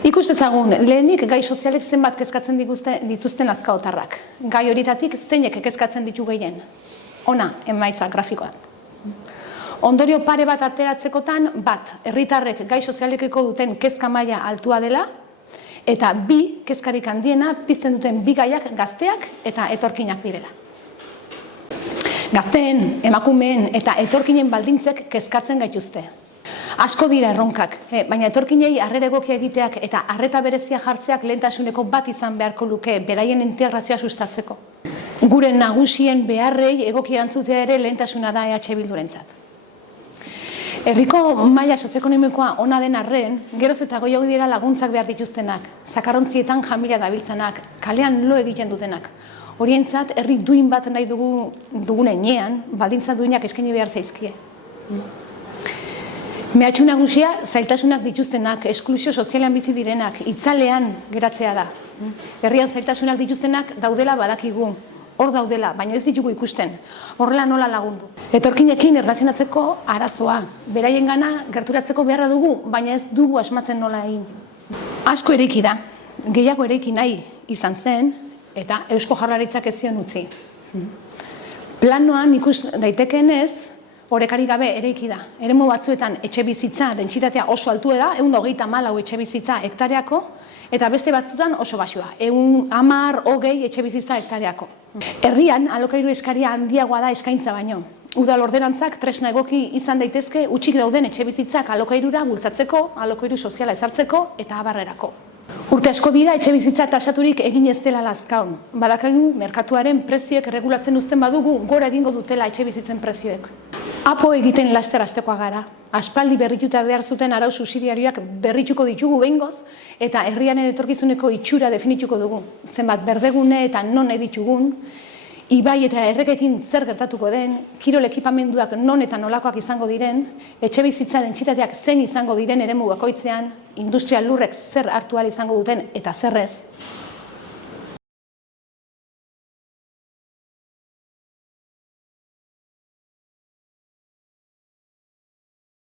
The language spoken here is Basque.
Ikus ezagun, lehenik gai sozialek zenbat kezkatzen dituzten lazkaotarrak. Gai horitatik zeinek kezkatzen ditu gehien. Ona, emaitza grafikoan. Ondorio pare bat ateratzekotan, bat, herritarrek gai sozialekiko duten kezka maila altua dela, eta bi, kezkarik handiena, pizten duten bi gaiak gazteak eta etorkinak direla. Gazteen, emakumeen eta etorkinen baldintzek kezkatzen gaituzte. Asko dira erronkak, baina etorkinei harrera egokia egiteak eta arreta berezia jartzeak lehentasuneko bat izan beharko luke beraien integrazioa sustatzeko. Gure nagusien beharrei egoki erantzutea ere lehentasuna da EH Bildurentzat. Herriko maila sozioekonomikoa ona den arren, geroz eta gehiago dira laguntzak behar dituztenak, zakarrontzietan familia dabiltzanak, kalean lo egiten dutenak. Horientzat, herri duin bat nahi dugun heinean, baldintza duinak eskaini behar zaizkie. Mehatxu nagusia, zailtasunak dituztenak, esklusio sozialean bizi direnak, itzalean geratzea da. Herrian zailtasunak dituztenak daudela badakigu, hor daudela, baina ez ditugu ikusten. Horrela nola lagundu. Etorkinekin erlazionatzeko arazoa, beraiengana gerturatzeko beharra dugu, baina ez dugu asmatzen nola egin. Asko eraiki da, gehiago eraiki nahi izan zen, eta Eusko Jaurlaritzak ez zion utzi. Planoan ikus daitekeenez, orekari gabe eraiki da. Eremu batzuetan etxebizitza dentsitatea oso altua da, 134 etxebizitza hektareako, eta beste batzuetan oso baxua, 110, 20 etxebizitza hektareako. Herrian, alokairu eskaria handiagoa da eskaintza baino. Udal ordenantzak tresna egoki izan daitezke utzik dauden etxebizitzak alokairura bultzatzeko, alokairu soziala ezartzeko eta abarrerako. Urte asko dira etxebizitza tasaturik egin ez dela Lazkaon. Badakagu merkatuaren prezioek erregulatzen uzten badugu gora egingo dutela etxebizitzen prezioek. Apo egiten laster hastekoa gara. Aspaldi berrituta behar zuten arau subsidiarioak berrituko ditugu behingoz eta herriaren etorkizuneko itxura definituko dugu. Zenbat berdegune eta non nahi ditugun, ibai eta errekekin zer gertatuko den, kirol ekipamenduak non eta nolakoak izango diren, etxebizitza dentsitateak zein izango diren eremu bakoitzean, industrial lurrek zer hartu ahal izango duten eta zer ez.